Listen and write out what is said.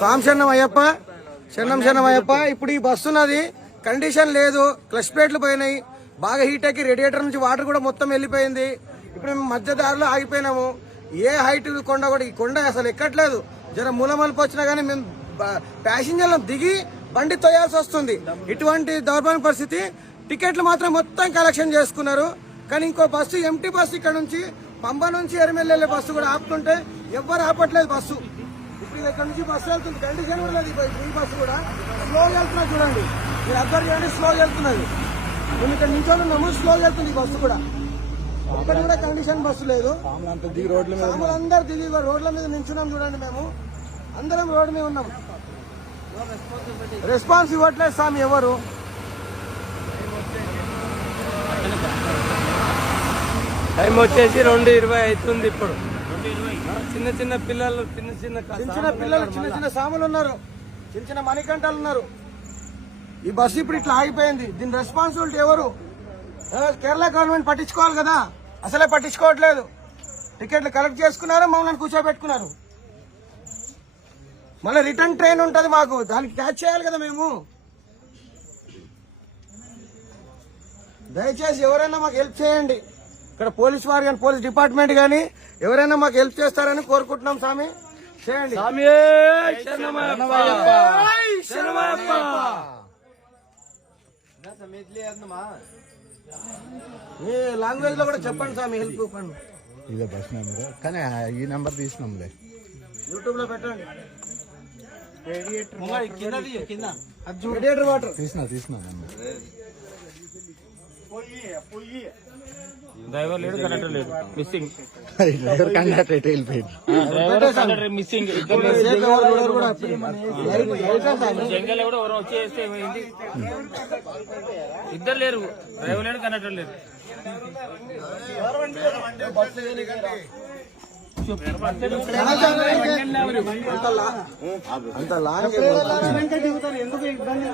స్వామి శరణం అయ్యప్ప. ఇప్పుడు ఈ బస్సు ఉన్నది కండిషన్ లేదు, క్లచ్ ప్లేట్లు పోయినాయి, బాగా హీట్ ఎక్కి రేడియేటర్ నుంచి వాటర్ కూడా మొత్తం వెళ్ళిపోయింది. ఇప్పుడు మేము మధ్య దారిలో ఆగిపోయినాము. ఏ హైట్ కొండ కూడా, ఈ కొండ అసలు ఎక్కట్లేదు. జర మూలమలుపు వచ్చినా కానీ మేము ప్యాసింజర్లను దిగి బండి తోయాల్సి వస్తుంది. ఇటువంటి దౌర్భాగ్య పరిస్థితి. టికెట్లు మాత్రం మొత్తం కలెక్షన్ చేసుకున్నారు. కానీ ఇంకో బస్సు ఎంటీ బస్సు ఇక్కడ నుంచి పంబ నుంచి ఎరిమెల్లి వెళ్ళే బస్సు కూడా ఆపుతుంటే ఎవ్వరు ఆపట్లేదు బస్సు. ఇప్పుడు ఇక్కడ నుంచి బస్సు వెళ్తుంది, కండిషన్ కూడా లేదు. ఈ బస్సు కూడా స్లోగా వెళ్తున్నది చూడండి, మీరు అబ్జర్వ్ చేయండి, స్లోగా వెళ్తున్నది. మేము ఇక్కడ నించొని ఉన్నాము, స్లోగా వెళ్తుంది ఈ బస్సు కూడా. ఇక్కడ కూడా కండిషన్ బస్సు లేదు. అందరు దిగి రోడ్ల మీద నించున్నాం చూడండి. మేము అందరం రోడ్డు మీద ఉన్నాం, రెస్పాన్స్ ఇవ్వట్లేదు స్వామి ఎవరు. టైం వచ్చేసి 2:20 అవుతుంది. ఇప్పుడు చిన్న చిన్న పిల్లలు చిన్న చిన్న సాములు ఉన్నారు, చిన్న మణికంఠాలు ఉన్నారు. ఈ బస్సు ఇప్పుడు ఇట్లా ఆగిపోయింది. దీని రెస్పాన్సిబిలిటీ ఎవరు? కేరళ గవర్నమెంట్ పట్టించుకోవాలి కదా, అసలే పట్టించుకోవట్లేదు. టికెట్లు కలెక్ట్ చేసుకున్నారు, మమ్మల్ని కూర్చోబెట్టుకున్నారు. మళ్ళీ రిటర్న్ ట్రైన్ ఉంటది మాకు, దానికి క్యాచ్ చేయాలి కదా మేము. దయచేసి ఎవరైనా మాకు హెల్ప్ చేయండి. ఇక్కడ పోలీస్ వారు కానీ, పోలీస్ డిపార్ట్మెంట్ కానీ ఎవరైనా మాకు హెల్ప్ చేస్తారని కోరుకుంటున్నాం. స్వామి చేయండి. మీ లాంగ్వేజ్ లో కూడా చెప్పండి స్వామి, హెల్ప్ ఇవ్వండి. ఇదే బస్ నెంబర్, కానీ ఈ నెంబర్ తీసినాంలే, యూట్యూబ్ లో పెట్టండి. రేడియేటర్ వాటర్ తీసినా డ్రైవర్ లేడు, కండక్టర్ లేడు, మిస్సింగ్. కండక్టర్ ఎటు వెళ్ళిపోయింది, మిస్సింగ్. జంగల్ కూడా ఎవరు వచ్చేస్తే ఏమైంది? ఇద్దరు లేరు, డ్రైవర్ లేడు, కండక్టర్ లేరు. అంత లాంగ్ ఎందుకు ఇబ్బంది?